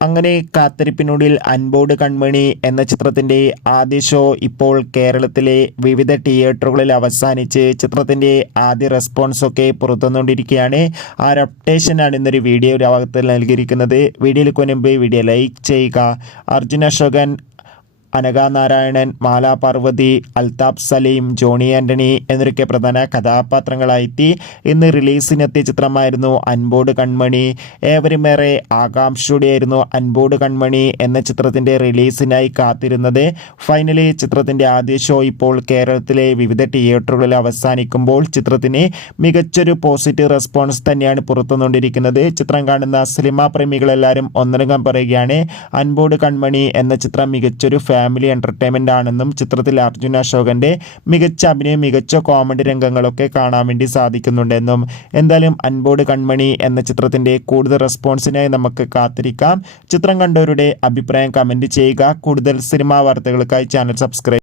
അങ്ങനെ കാത്തിരിപ്പിനുള്ളിൽ അൻപോട് കൺമണി എന്ന ചിത്രത്തിൻ്റെ ആദ്യ ഷോ ഇപ്പോൾ കേരളത്തിലെ വിവിധ തിയേറ്ററുകളിൽ അവസാനിച്ച് ചിത്രത്തിൻ്റെ ആദ്യ റെസ്പോൺസൊക്കെ പുറത്തുവന്നുകൊണ്ടിരിക്കുകയാണ്. ആ ഒരു അപ്ഡേഷനാണ് ഇന്നൊരു വീഡിയോ ഭാഗത്തിൽ നൽകിയിരിക്കുന്നത്. വീഡിയോയിൽ മുൻപ് വീഡിയോ ലൈക്ക് ചെയ്യുക. അർജുൻ അശോകൻ, അനഘ നാരായണൻ, മാല പാർവതി, അൽതാഫ് സലീം, ജോണി ആൻ്റണി എന്നൊക്കെ പ്രധാന കഥാപാത്രങ്ങളായിട്ട് ഇന്ന് റിലീസിനെത്തിയ ചിത്രമായിരുന്നു അൻപോട് കൺമണി. ഏവരുമേറെ ആകാംക്ഷയോടെയായിരുന്നു അൻപോട് കൺമണി എന്ന ചിത്രത്തിൻ്റെ റിലീസിനായി കാത്തിരുന്നത്. ഫൈനലി ചിത്രത്തിൻ്റെ ആദ്യ ഷോ ഇപ്പോൾ കേരളത്തിലെ വിവിധ തിയേറ്ററുകളിൽ അവസാനിക്കുമ്പോൾ ചിത്രത്തിന് മികച്ചൊരു പോസിറ്റീവ് റെസ്പോൺസ് തന്നെയാണ് പുറത്തുവന്നുകൊണ്ടിരിക്കുന്നത്. ചിത്രം കാണുന്ന സിനിമാ പ്രേമികളെല്ലാവരും ഒന്നടങ്കം പറയുകയാണ് അൻപോട് കൺമണി എന്ന ചിത്രം മികച്ചൊരു ഫാമിലി എൻ്റർടൈൻമെൻ്റ് ആണെന്നും ചിത്രത്തിൽ അർജുൻ അശോകൻ്റെ മികച്ച അഭിനയം, മികച്ച കോമഡി രംഗങ്ങളൊക്കെ കാണാൻ വേണ്ടി സാധിക്കുന്നുണ്ടെന്നും. എന്തായാലും അൻപോട് കൺമണി എന്ന ചിത്രത്തിൻ്റെ കൂടുതൽ റെസ്പോൺസിനായി നമുക്ക് കാത്തിരിക്കാം. ചിത്രം കണ്ടവരുടെ അഭിപ്രായം കമൻറ്റ് ചെയ്യുക. കൂടുതൽ സിനിമാ വാർത്തകൾക്കായി ചാനൽ സബ്സ്ക്രൈബ്